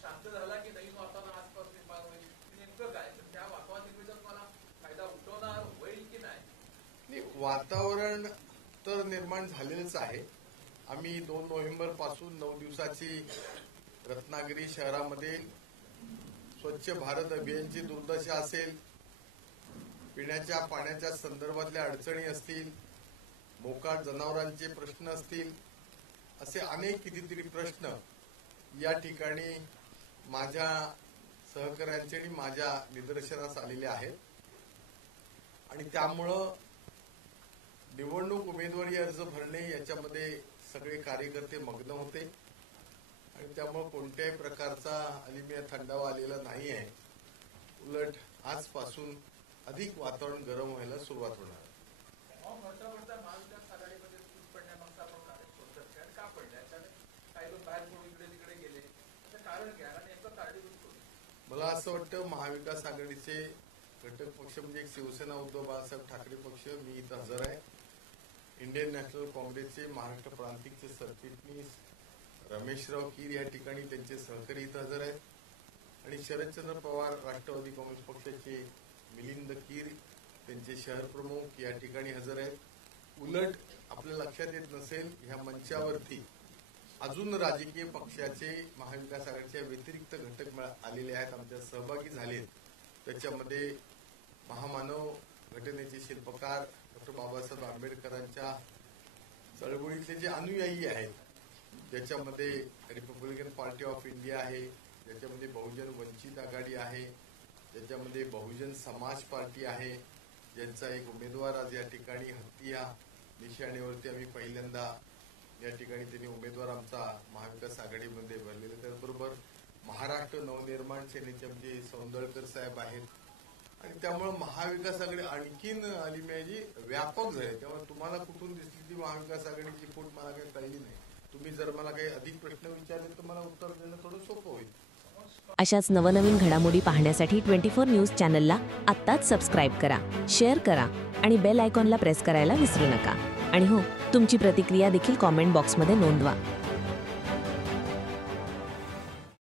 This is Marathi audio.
शांत झाला की नवीन वातावरण आसपास निर्माण होईल नेमकं काय तर त्या वातावरण निर्मितीचा मला फायदा उठवणार होईल की नाही? वातावरण तर निर्माण झालेलंच आहे. आम्ही 2 नोव्हेंबर पासून 9 दिवसाची रत्नागिरी शहरामध्ये स्वच्छ भारत अभियानची दुर्दशा असेल, पिण्याच्या पाण्याच्या संदर्भातल्या अडचणी असतील, मोकाट जनावरांचे प्रश्न असतील, असे अनेक कितीतरी प्रश्न या ठिकाणी माझ्या सहकार्यांचे आणि माझ्या निदर्शनास आलेले आहेत. आणि त्यामुळं निवडणूक उमेदवारी अर्ज भरणे याच्यामध्ये सगळे कार्यकर्ते मग्न होते आणि त्यामुळे कोणत्याही प्रकारचा अलिमिया थंडावा आलेला नाही आहे. उलट आजपासून अधिक वातावरण गरम व्हायला सुरुवात होणार आहे. मला असं वाटतं महाविकास आघाडीचे घटक पक्ष म्हणजे शिवसेना उद्धव बाळासाहेब ठाकरे पक्ष, मी इथं हजर आहे. इंडियन नॅशनल काँग्रेसचे महाराष्ट्र प्रांतिकचे सरचिटणीस रमेशराव कीर या ठिकाणी त्यांचे सहकारी इथं हजर आहेत आणि शरदचंद्र पवार राष्ट्रवादी काँग्रेस पक्षाचे मिलिंद कीर त्यांचे शहर प्रमुख या ठिकाणी हजर आहेत. उलट आपल्या लक्षात येत नसेल, ह्या मंचावरती अजून राजकीय पक्षाचे महाविकास आघाडीच्या व्यतिरिक्त घटक आलेले आहेत, आमच्या सहभागी झालेत. त्याच्यामध्ये महामानव घटनेचे शिल्पकार डॉक्टर बाबासाहेब आंबेडकरांच्या चळवळीतले जे अनुयायी आहेत, ज्याच्यामध्ये रिपब्लिकन पार्टी ऑफ इंडिया आहे, ज्याच्यामध्ये बहुजन वंचित आघाडी आहे, ज्याच्यामध्ये बहुजन समाज पार्टी आहे, ज्यांचा एक उमेदवार आज या ठिकाणी हत्या निशाणीवरती आम्ही पहिल्यांदा या ठिकाणी त्यांनी उमेदवार आमचा महाविकास आघाडीमध्ये भरलेला. त्याचबरोबर महाराष्ट्र नवनिर्माण सेनेचे म्हणजे सौंदळकर साहेब आहेत आणि त्यामुळे महाविकास आघाडी आणखीन अलिमियाची व्यापक झाली. त्यामुळे तुम्हाला कुठून दिसली ती महाविकास आघाडीची फूट मला काही कळली नाही. तुम्ही जर मला काही अधिक प्रश्न विचारले तर मला उत्तर देणं थोडं सोपं होईल. अशाच नवनवीन घडामोडी पाहण्यासाठी 24 न्यूज चॅनलला आत्ताच सबस्क्राईब करा, शेअर करा आणि बेल आयकॉनला प्रेस करायला विसरू नका. आणि हो, तुमची प्रतिक्रिया देखील कॉमेंट बॉक्समध्ये नोंदवा.